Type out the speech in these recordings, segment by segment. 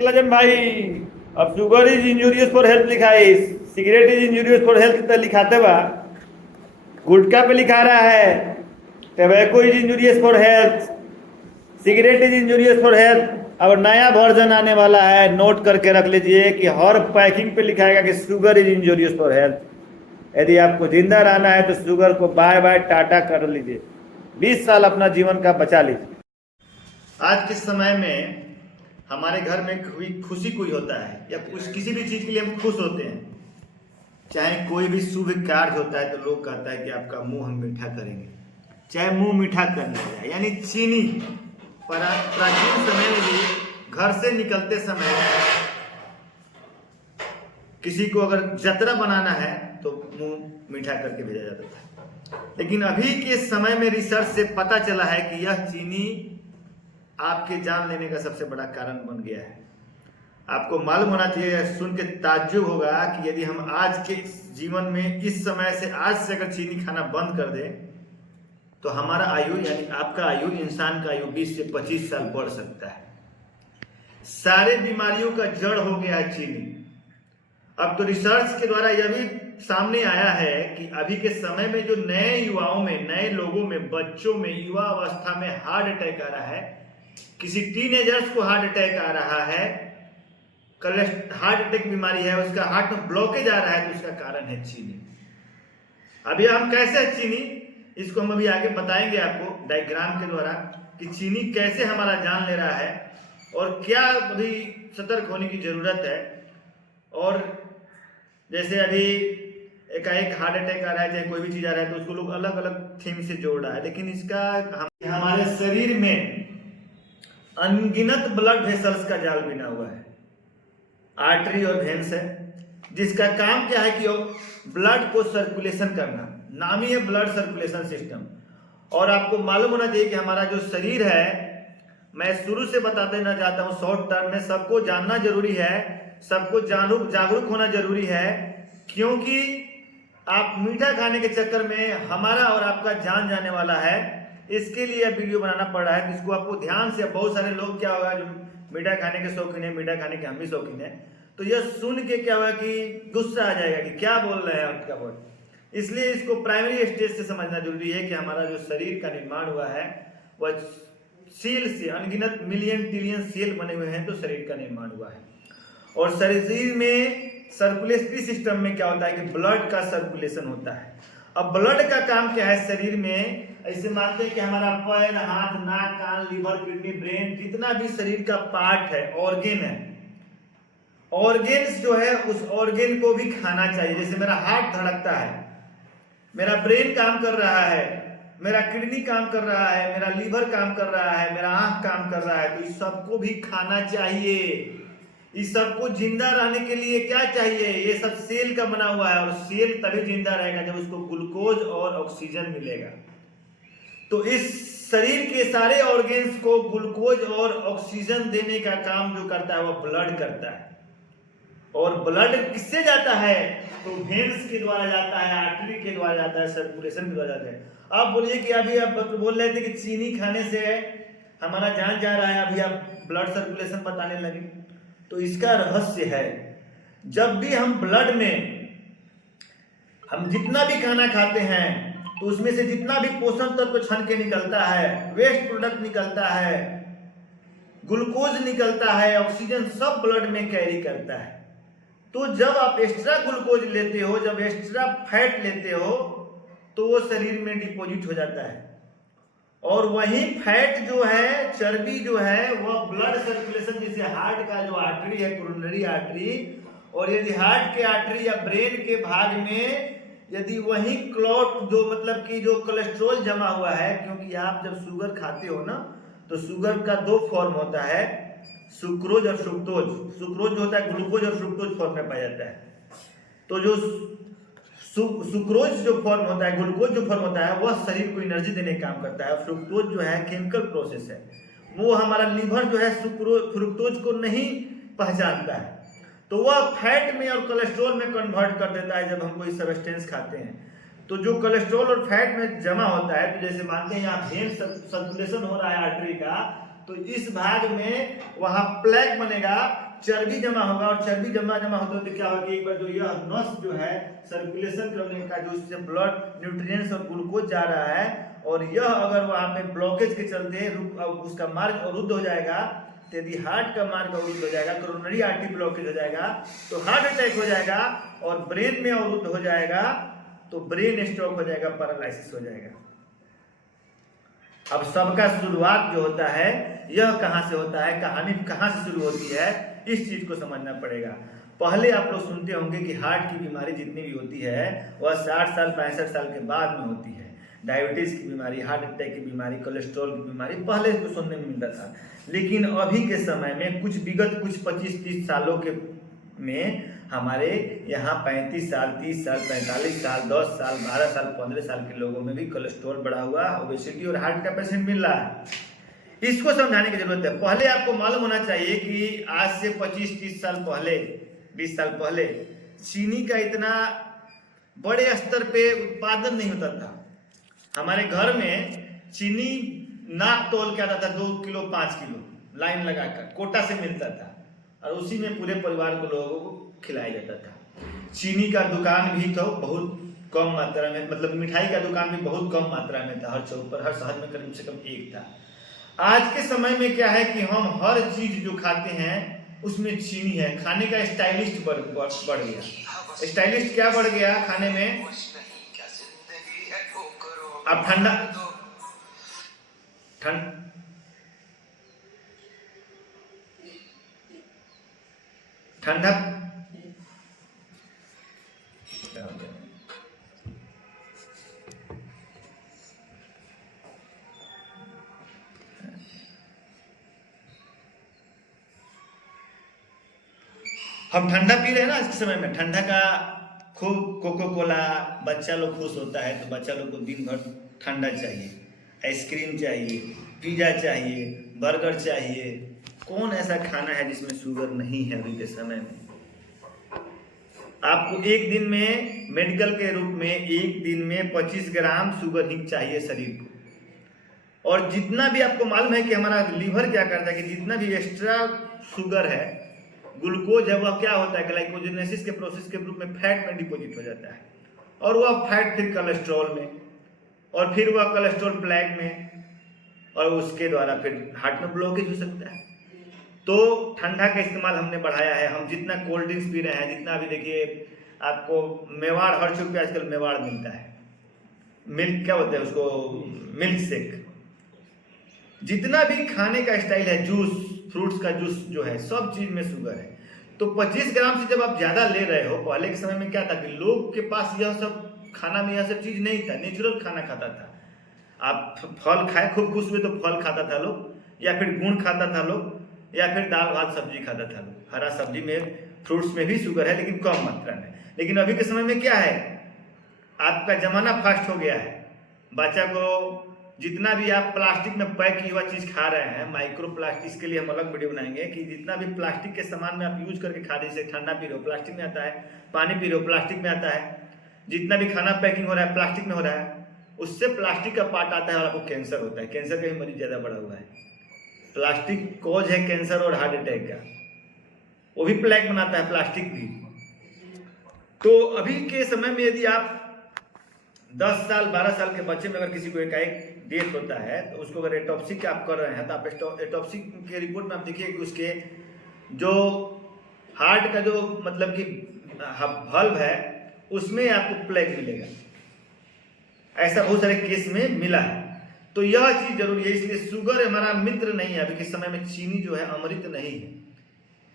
लजन भाई, अब sugar is injurious for health लिखा है, cigarette is injurious for health तो लिखाते बा, गुटखा पे लिखा रहा है tobacco is injurious for health, cigarette is injurious for health. अब नया वर्जन आने वाला है, नोट करके रख लीजिए कि हर पैकिंग पे लिखाएगा कि sugar is injurious for health. यदि आपको जिंदा रहना है तो शुगर को बाय बाय टाटा कर लीजिए, 20 साल अपना जीवन का बचा लीजिए। आज के समय में हमारे घर में खुशी कोई होता है या कुछ किसी भी चीज के लिए हम खुश होते हैं, चाहे कोई भी शुभ कार्य होता है तो लोग कहता है कि आपका मुंह हम मीठा करेंगे, चाहे मुंह मीठा कर लिया जाए, यानी चीनी। प्राचीन समय में भी घर से निकलते समय किसी को अगर जतरा बनाना है तो मुंह मीठा करके भेजा जाता था। लेकिन अभी के समय में रिसर्च से पता चला है कि यह चीनी आपके जान लेने का सबसे बड़ा कारण बन गया है। आपको मालूम होना चाहिए, सुन के ताज्जुब होगा कि यदि हम आज के जीवन में इस समय से आज से अगर चीनी खाना बंद कर दें तो हमारा आयु यानी आपका आयु, इंसान का आयु 20 से 25 साल बढ़ सकता है। सारे बीमारियों का जड़ हो गया है चीनी। अब तो रिसर्च के द्वारा यह भी सामने आया है कि अभी के समय में जो नए युवाओं में, नए लोगों में, बच्चों में, युवा अवस्था में हार्ट अटैक आ रहा है, किसी टीनेजर्स को हार्ट अटैक आ रहा है, हार्ट अटैक बीमारी है, उसका हार्ट में ब्लॉकेज आ रहा है, तो उसका कारण है चीनी। अभी हम कैसे चीनी, इसको हम अभी आगे बताएंगे आपको डायग्राम के द्वारा कि चीनी कैसे हमारा जान ले रहा है और क्या अभी सतर्क होने की जरूरत है। और जैसे अभी एकाएक हार्ट अटैक आ रहा है, चाहे कोई भी चीज आ रहा है, तो उसको लोग अलग अलग थीम से जोड़ रहा है, लेकिन इसका हमारे शरीर में अनगिनत ब्लड वेसल्स का जाल बिना हुआ है, आर्टरी और वेन्स है, जिसका काम क्या है कि ब्लड को सर्कुलेशन करना, नाम ही है ब्लड सर्कुलेशन सिस्टम। और आपको मालूम होना चाहिए कि हमारा जो शरीर है, मैं शुरू से बताते रहना चाहता हूं, शॉर्ट टर्म में सबको जानना जरूरी है, सबको जागरूक होना जरूरी है, क्योंकि आप मीठा खाने के चक्कर में हमारा और आपका जान जाने वाला है। इसके लिए वीडियो बनाना पड़ रहा है, जिसको आपको ध्यान से, बहुत सारे लोग क्या होगा जो मीठा खाने के शौकीन है, मीठा खाने के हम भी शौकीन है, तो यह सुन के क्या होगा कि गुस्सा आ जाएगा कि क्या बोल रहे हैं उनका बोल। इसलिए इसको प्राइमरी स्टेज से समझना जरूरी है कि हमारा जो शरीर का निर्माण हुआ है वह सेल से, अनगिनत मिलियन ट्रिलियन सेल बने हुए हैं, तो शरीर का निर्माण हुआ है। और शरीर में सर्कुलेटरी सिस्टम में क्या होता है कि ब्लड का सर्कुलेशन होता है। अब ब्लड का काम क्या है शरीर में, ऐसे मानते हैं कि हमारा पैर, हाथ, नाक, कान, लीवर, किडनी, ब्रेन, जितना भी शरीर का पार्ट है, ऑर्गेन है, ऑर्गेन्स जो है उस ऑर्गेन को भी खाना चाहिए। जैसे मेरा हार्ट धड़कता है, मेरा ब्रेन काम कर रहा है, मेरा किडनी काम कर रहा है, मेरा लीवर काम कर रहा है, मेरा आंख काम कर रहा है, तो इस सबको भी खाना चाहिए। इस सबको जिंदा रहने के लिए क्या चाहिए, ये सब सेल का बना हुआ है, और सेल तभी जिंदा रहेगा जब उसको ग्लूकोज और ऑक्सीजन मिलेगा। तो इस शरीर के सारे ऑर्गेन्स को ग्लूकोज और ऑक्सीजन देने का काम जो करता है वह ब्लड करता है। और ब्लड किससे जाता है, तो वेन्स के द्वारा जाता है, आर्टरी के द्वारा जाता है, सर्कुलेशन के द्वारा जाता है। आप बोलिए कि अभी आप बोल रहे थे कि चीनी खाने से हमारा जान जा रहा है, अभी आप ब्लड सर्कुलेशन बताने लगे, तो इसका रहस्य है, जब भी हम ब्लड में हम जितना भी खाना खाते हैं तो उसमें से जितना भी पोषण तत्व छन के निकलता है, वेस्ट प्रोडक्ट निकलता है, ग्लूकोज निकलता है, ऑक्सीजन, सब ब्लड में कैरी करता है। तो जब आप एक्स्ट्रा ग्लूकोज लेते हो, जब एक्स्ट्रा फैट लेते हो, तो वो शरीर में डिपॉजिट हो जाता है, और वही फैट जो है, चर्बी जो है, वह ब्लड सर्कुलेशन, जैसे हार्ट का जो आर्टरी है, कोरोनरी आर्टरी, और यदि हार्ट के आर्टरी या ब्रेन के भाग में यदि वही क्लॉट, जो मतलब कि जो कोलेस्ट्रॉल जमा हुआ है, क्योंकि आप जब शुगर खाते हो ना, तो शुगर का 2 फॉर्म होता है, सुक्रोज और फ्रुक्टोज। सुक्रोज जो होता है ग्लूकोज और फ्रुक्टोज फॉर्म में पाया जाता है। तो जो सुक्रोज जो फॉर्म होता है, ग्लूकोज जो फॉर्म होता है, वह शरीर को एनर्जी देने का काम करता है। फ्रुक्टोज जो है केमिकल प्रोसेस है, वो हमारा लीवर जो है फ्रुक्टोज को नहीं पहचानता है, तो वह फैट में और कोलेस्ट्रॉल में कन्वर्ट कर देता है जब हम कोई सब्सटेंस खाते हैं। तो जो कोलेस्ट्रॉल और फैट में जमा होता है, तो जैसे मानते हैं यहाँ वेन सर्कुलेशन हो रहा है आर्टरी का, तो इस भाग में वहां प्लेग बनेगा, चर्बी जमा होगा, और चर्बी जमा होता तो क्या होगा, एक बार जो यह नस जो है सर्कुलेशन करने का, जो उससे ब्लड न्यूट्रिएंट्स और ग्लूकोज जा रहा है, और यह अगर वहां पे ब्लॉकेज के चलते उसका मार्ग अवरुद्ध हो जाएगा, तो यदि हार्ट का मार्ग अवरुद्ध हो जाएगा, कोरोनरी आर्टरी ब्लॉकेज हो जाएगा, तो हार्ट अटैक हो जाएगा, और ब्रेन में अवरुद्ध हो जाएगा तो ब्रेन स्ट्रोक हो जाएगा, पैरालिसिस हो जाएगा। अब सबका शुरुआत जो होता है यह कहां से होता है, कहानी कहां से शुरू होती है, इस चीज को समझना पड़ेगा। पहले आप लोग सुनते होंगे कि हार्ट की बीमारी जितनी भी होती है वह 60 साल 65 साल के बाद में होती है। डायबिटीज की बीमारी, हार्ट अटैक की बीमारी, कोलेस्ट्रॉल की बीमारी पहले तो सुनने में मिलता था, लेकिन अभी के समय में कुछ 25-30 सालों के में हमारे यहाँ 35 साल, 30 साल, 45 साल, 10 साल, 12 साल, 15 साल के लोगों में भी कोलेस्ट्रॉल बढ़ा हुआ, ओबेसिटी और हार्ट का पेशेंट मिल रहा है। इसको समझाने की जरूरत है। पहले आपको मालूम होना चाहिए कि आज से 25-30 साल पहले, 20 साल पहले चीनी का इतना बड़े स्तर पे उत्पादन नहीं होता था। हमारे घर में चीनी नाक तोल के आता था, 2 किलो 5 किलो लाइन लगाकर कोटा से मिलता था, और उसी में पूरे परिवार को लोगों को खिलाया जाता था। चीनी का दुकान भी तो बहुत कम मात्रा में, मतलब मिठाई का दुकान भी बहुत कम मात्रा में था, हर चौक पर, हर शहर में कम से कम एक था। आज के समय में क्या है कि हम हर चीज जो खाते हैं उसमें चीनी है। खाने का स्टाइलिस्ट बढ़ गया। स्टाइलिस्ट क्या बढ़ गया खाने में? अब ठंडा हम ठंडा पी रहे हैं ना आज के समय में, ठंडा का खूब कोको कोला, बच्चा लोग खुश होता है तो बच्चा लोग को दिन भर ठंडा चाहिए, आइसक्रीम चाहिए, पिज्जा चाहिए, बर्गर चाहिए। कौन ऐसा खाना है जिसमें शुगर नहीं है अभी के समय में? आपको एक दिन में मेडिकल के रूप में एक दिन में 25 ग्राम शुगर ही चाहिए शरीर को। और जितना भी आपको मालूम है कि हमारा लीवर क्या करता है कि जितना भी एक्स्ट्रा शुगर है, ग्लूकोज है, वह क्या होता है, ग्लाइकोजेनेसिस के प्रोसेस के रूप में फैट में डिपॉजिट हो जाता है, और वह फैट फिर कोलेस्ट्रॉल में, और फिर वह कोलेस्ट्रॉल प्लेग में, और उसके द्वारा फिर हार्ट में ब्लॉकेज हो सकता है। तो ठंडा का इस्तेमाल हमने बढ़ाया है। हम जितना कोल्ड ड्रिंक्स पी रहे हैं, जितना भी देखिए आपको मेवाड़, हर चौक पे आजकल मेवाड़ मिलता है, मिल्क क्या बोलते हैं उसको, मिल्क शेक, जितना भी खाने का स्टाइल है, जूस, फ्रूट्स का जूस जो है, सब चीज में शुगर है। तो 25 ग्राम से जब आप ज्यादा ले रहे हो, पहले के समय में क्या था कि लोग के पास यह सब खाना में यह सब चीज नहीं था, नेचुरल खाना खाता था। आप फल खाए, खूब खुश हुए तो फल खाता था लोग, या फिर गुड़ खाता था लोग, या फिर दाल भात सब्जी खाता था लोग। हरा सब्जी में, फ्रूट्स में भी शुगर है लेकिन कम मात्रा में। लेकिन अभी के समय में क्या है, आपका जमाना फास्ट हो गया है। बच्चा को जितना भी आप प्लास्टिक में पैक की हुआ चीज खा रहे हैं, माइक्रो प्लास्टिक, इसके लिए हम अलग वीडियो बनाएंगे कि जितना भी प्लास्टिक के सामान में आप यूज करके खा रहे, जैसे ठंडा पी रहे हो प्लास्टिक में आता है, पानी पी रहे हो प्लास्टिक में आता है, जितना भी खाना पैकिंग हो रहा है प्लास्टिक में हो रहा है, उससे प्लास्टिक का पार्ट आता है और आपको कैंसर होता है। कैंसर का भी मरीज ज्यादा बढ़ा हुआ है। प्लास्टिक कॉज है कैंसर और हार्ट अटैक का, वो भी प्लेग बनाता है प्लास्टिक भी। तो अभी के समय में यदि आप 10 साल 12 साल के बच्चे में अगर किसी को एकाएक डेथ होता है, तो उसको अगर एटॉप्सी का आप कर रहे हैं, तो आप एटॉप्सी के रिपोर्ट में आप देखिए कि उसके जो हार्ट का जो मतलब कि बल्ब है उसमें आपको प्लेग मिलेगा। ऐसा बहुत सारे केस में मिला है। तो यह चीज जरूरी है, इसलिए शुगर हमारा मित्र नहीं है। अभी के समय में चीनी जो है अमृत नहीं है,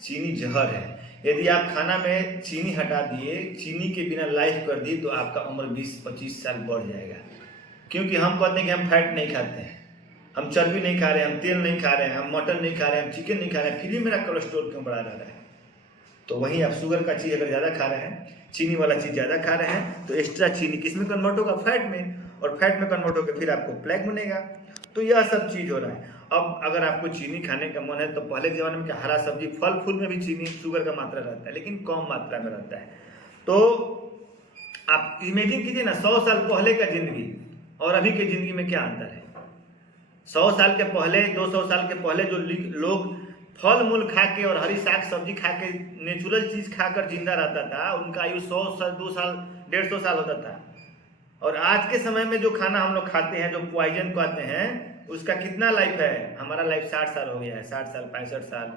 चीनी जहर है। यदि आप खाना में चीनी हटा दिए, चीनी के बिना लाइफ कर दी, तो आपका उम्र 20-25 साल बढ़ जाएगा। क्योंकि हम कहते हैं कि हम फैट नहीं खाते हैं, हम चर्बी नहीं खा रहे हैं, हम तेल नहीं खा रहे हैं, हम मटन नहीं खा रहे हैं, हम चिकन नहीं खा रहे हैं, फिर भी मेरा कोलेस्ट्रॉल क्यों बढ़ा रहा है? तो वहीं आप शुगर का चीज अगर ज्यादा खा रहे हैं, चीनी वाला चीज ज्यादा खा रहे हैं, तो एक्स्ट्रा चीनी किस में कन्वर्ट होगा? फैट में, और फैट में कन्वर्ट होकर फिर आपको प्लेग बनेगा। तो यह सब चीज हो रहा है। अब अगर आपको चीनी खाने का मन है, तो पहले के जमाने में क्या, हरा सब्जी, फल फूल में भी चीनी, शुगर का मात्रा रहता है, लेकिन कम मात्रा में रहता है। तो आप इमेजिन कीजिए ना, 100 साल पहले का जिंदगी और अभी के जिंदगी में क्या अंतर है। 100 साल के पहले, 200 साल के पहले जो लोग फल मूल खा के और हरी साग सब्जी खा के नेचुरल चीज खाकर जिंदा रहता था, उनका आयु 100 साल, 2 साल, 150 साल होता था। और आज के समय में जो खाना हम लोग खाते हैं, जो पॉइजन कहते हैं, उसका कितना लाइफ है? हमारा लाइफ 60 साल हो गया है, 60 साल, 65 साल,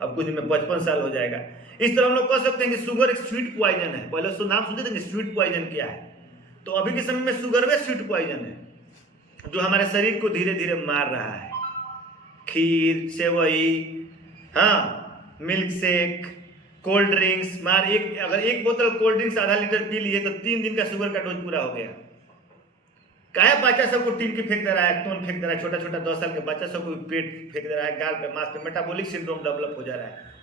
अब कुछ में 55 साल हो जाएगा। इस तरह हम लोग कह सकते हैं कि शुगर एक स्वीट पॉइजन है। पहले उसको नाम सुनते थे कि स्वीट पॉइजन क्या है, तो अभी के समय में शुगर में स्वीट पॉइजन है जो हमारे शरीर को धीरे धीरे मार रहा है। खीर, सेवई, हाँ, मिल्क शेक, कोल्ड ड्रिंक्स, अगर एक बोतल कोल्ड ड्रिंक्स आधा लीटर पी लिए तो 3 दिन का शुगर का डोज पूरा हो गया। काहे बच्चा सबको टीम की फेंक दे रहा है, टोन फेंक दे रहा है, छोटा छोटा 10 साल के बच्चा सबको पेट फेंक दे रहा है, गाल पे, मांस पे, मेटाबॉलिक सिंड्रोम डेवलप हो जा रहा है।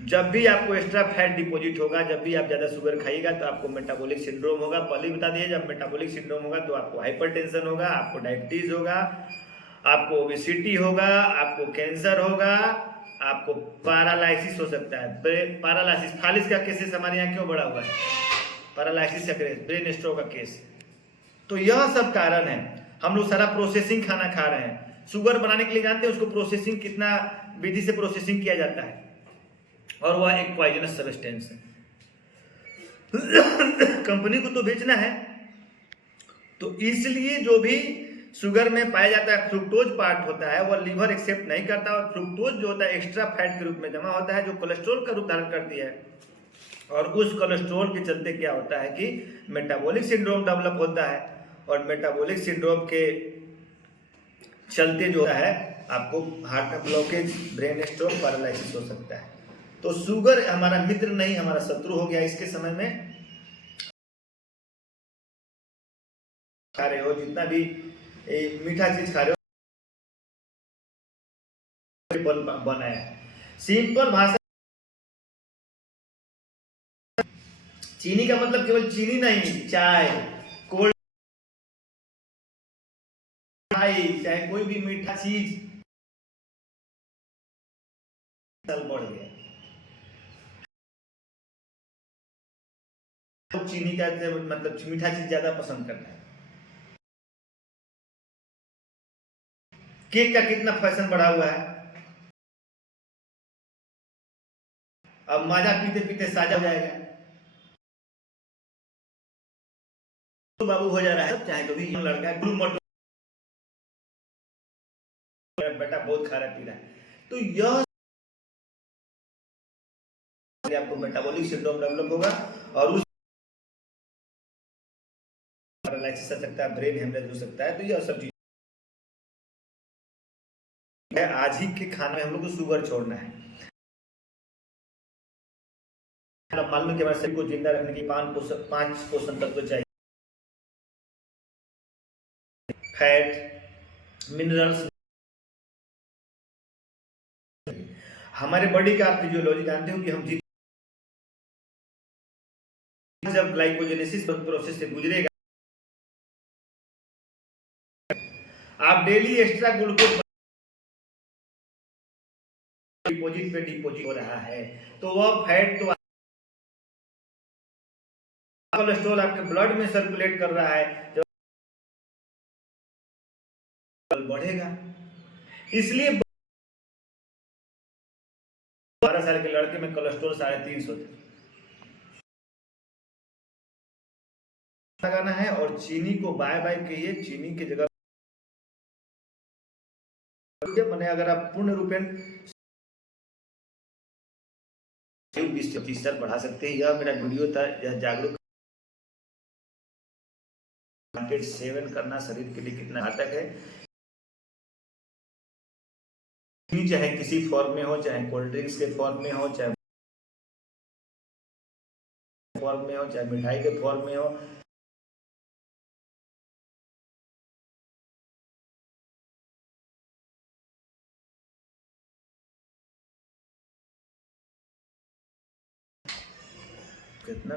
जब भी आपको एक्स्ट्रा फैट डिपॉजिट होगा, जब भी आप ज्यादा शुगर खाइएगा तो आपको मेटाबॉलिक सिंड्रोम होगा। पहले बता दिए, जब मेटाबॉलिक सिंड्रोम होगा तो आपको हाइपरटेंशन होगा, आपको डायबिटीज होगा, आपको ओबेसिटी होगा, आपको कैंसर होगा, आपको पैरालिसिस हो सकता है। पैरालिसिस, फालिस का केसेस हमारे यहाँ क्यों बढ़ा हुआ है? पैरालिसिस का केस, ब्रेन स्ट्रोक का केस। तो यह सब कारण है। हम लोग सारा प्रोसेसिंग खाना खा रहे हैं। शुगर बनाने के लिए जानते हैं उसको प्रोसेसिंग कितना विधि से प्रोसेसिंग किया जाता है, और वह एक पॉइजनस सब्सटेंस है। कंपनी को तो बेचना है, तो इसलिए जो भी शुगर में पाया जाता है, फ्रुक्टोज पार्ट होता है, वह लीवर एक्सेप्ट नहीं करता, और फ्रुक्टोज जो होता है एक्स्ट्रा फैट के रूप में जमा होता है, जो कोलेस्ट्रॉल का रूप धारण करती है। और उस कोलेस्ट्रॉल के चलते क्या होता है कि मेटाबॉलिक सिंड्रोम डेवलप होता है, और मेटाबॉलिक सिंड्रोम के चलते जो है आपको हार्ट में ब्लॉकेज, ब्रेन स्ट्रोक, पैरालिसिस हो सकता है। तो शुगर हमारा मित्र नहीं, हमारा शत्रु हो गया। इसके समय में खा रहे हो, जितना भी मीठा चीज खा रहे हो, बनाया सिंपल भाषा। चीनी का मतलब केवल चीनी नहीं, चाय, कोल्ड, चाहे कोई भी मीठा चीज बढ़ गया। तो चीनी का मतलब मीठा चीज ज्यादा पसंद करता है। केक का कितना फैशन बढ़ा हुआ है। अब माजा पीते पीते साजा हो जाएगा, तो बाबू हो जा रहा है। चाहे तो भी लड़का है, गुरु मटो बेटा बहुत खा रहा है, पी रहा है, तो यह आपको मेटाबॉलिक सिंड्रोम डेवलप होगा, और उस पैरालिसिस हो सकता है, ब्रेन हेमरेज हो सकता है। तो यह सब चीज आज ही के खाने में हम लोग को शुगर छोड़ना है। मालूम के हमारे शरीर को जिंदा रखने के 5 पोषण तत्व चाहिए। Fat, minerals. हमारे बॉडी का आप फिजियोलॉजी जानते हो कि हम जब ग्लाइकोजेनेसिस प्रोसेस से गुजरेगा, आप डेली एक्स्ट्रा ग्लूकोज डिपोजिट पे डिपोजिट हो रहा है, तो वह फैट तो कोलेस्ट्रॉल आपके ब्लड में सर्कुलेट कर रहा है, जब बढ़ेगा। इसलिए 12 साल के लड़के में कोलेस्ट्रॉल 350 लगाना है, और चीनी को बाय बाय कहिए। चीनी की जगह मैंने, अगर आप पूर्ण रूपेण 20-25 बढ़ा सकते हैं। यह मेरा वीडियो था, यह जागरूक। सेवन करना शरीर के लिए कितना घातक है, चाहे किसी फॉर्म में हो, चाहे कोल्ड ड्रिंक्स के फॉर्म में हो, चाहे फॉर्म में हो, चाहे मिठाई के फॉर्म में हो, कितना